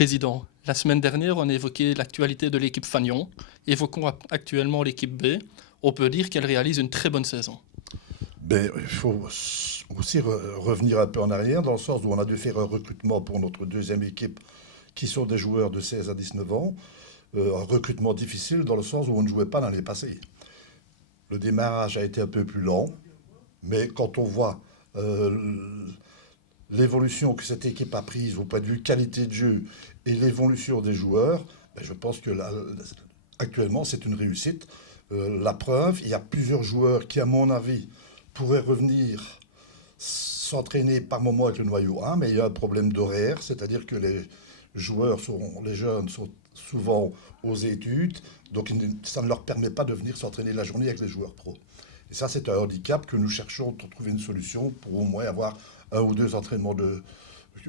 Président, la semaine dernière, on a évoqué l'actualité de l'équipe Fagnon. Évoquons actuellement l'équipe B. On peut dire qu'elle réalise une très bonne saison. Ben, il faut aussi revenir un peu en arrière, dans le sens où on a dû faire un recrutement pour notre deuxième équipe, qui sont des joueurs de 16 à 19 ans. Un recrutement difficile, dans le sens où on ne jouait pas l'année passée. Le démarrage a été un peu plus lent, mais quand on voit l'évolution que cette équipe a prise au point de vue qualité de jeu et l'évolution des joueurs, ben, je pense que actuellement c'est une réussite. La preuve, il y a plusieurs joueurs qui, à mon avis, pourraient revenir s'entraîner par moment avec le noyau 1, mais il y a un problème d'horaire, c'est-à-dire que les jeunes sont souvent aux études, donc ça ne leur permet pas de venir s'entraîner la journée avec les joueurs pros. Et ça, c'est un handicap que nous cherchons à trouver une solution pour au moins avoir un ou deux entraînements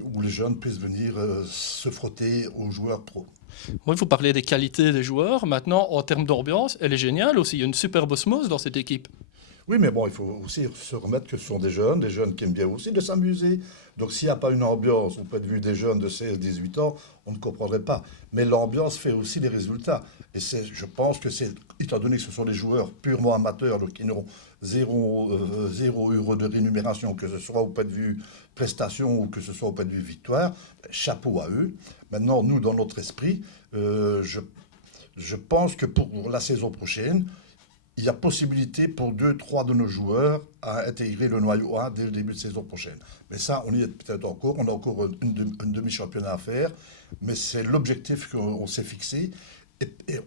où les jeunes puissent venir se frotter aux joueurs pros. Oui, vous parlez des qualités des joueurs. Maintenant, en termes d'ambiance, elle est géniale aussi. Il y a une superbe osmose dans cette équipe. Oui, mais bon, il faut aussi se remettre que ce sont des jeunes qui aiment bien aussi de s'amuser. Donc s'il n'y a pas une ambiance au point de vue des jeunes de 16-18 ans, on ne comprendrait pas. Mais l'ambiance fait aussi les résultats. Et je pense que étant donné que ce sont des joueurs purement amateurs, donc qui n'auront zéro euro de rémunération, que ce soit au point de vue prestation ou que ce soit au point de vue victoire, chapeau à eux. Maintenant, nous, dans notre esprit, je pense que pour la saison prochaine, il y a possibilité pour deux, trois de nos joueurs à intégrer le noyau 1 dès le début de saison prochaine. Mais ça, on y est peut-être encore. On a encore une demi-championnat à faire. Mais c'est l'objectif qu'on s'est fixé. Et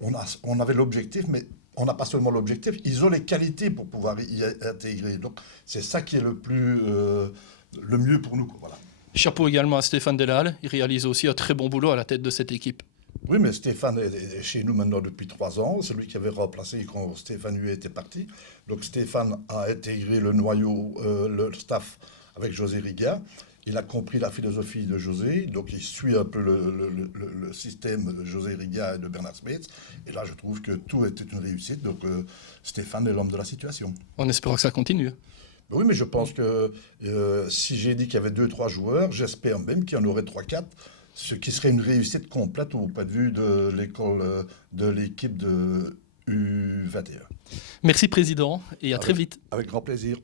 on avait l'objectif, mais on n'a pas seulement l'objectif. Ils ont les qualités pour pouvoir y intégrer. Donc, c'est ça qui est le mieux pour nous, quoi. Voilà. Chapeau également à Stéphane Delal. Il réalise aussi un très bon boulot à la tête de cette équipe. Oui, mais Stéphane est chez nous maintenant depuis 3 ans. C'est lui qui avait remplacé quand Stéphane Huet était parti. Donc Stéphane a intégré le noyau, le staff avec José Riga. Il a compris la philosophie de José, donc il suit un peu le système de José Riga et de Bernard Smith. Et là, je trouve que tout était une réussite. Donc Stéphane est l'homme de la situation. En espérant que ça continue. Ben oui, mais je pense que si j'ai dit qu'il y avait deux, trois joueurs, j'espère même qu'il y en aurait trois, quatre, ce qui serait une réussite complète au point de vue de l'école, de l'équipe de U21. Merci, Président, et à très Avec, vite. avec grand plaisir.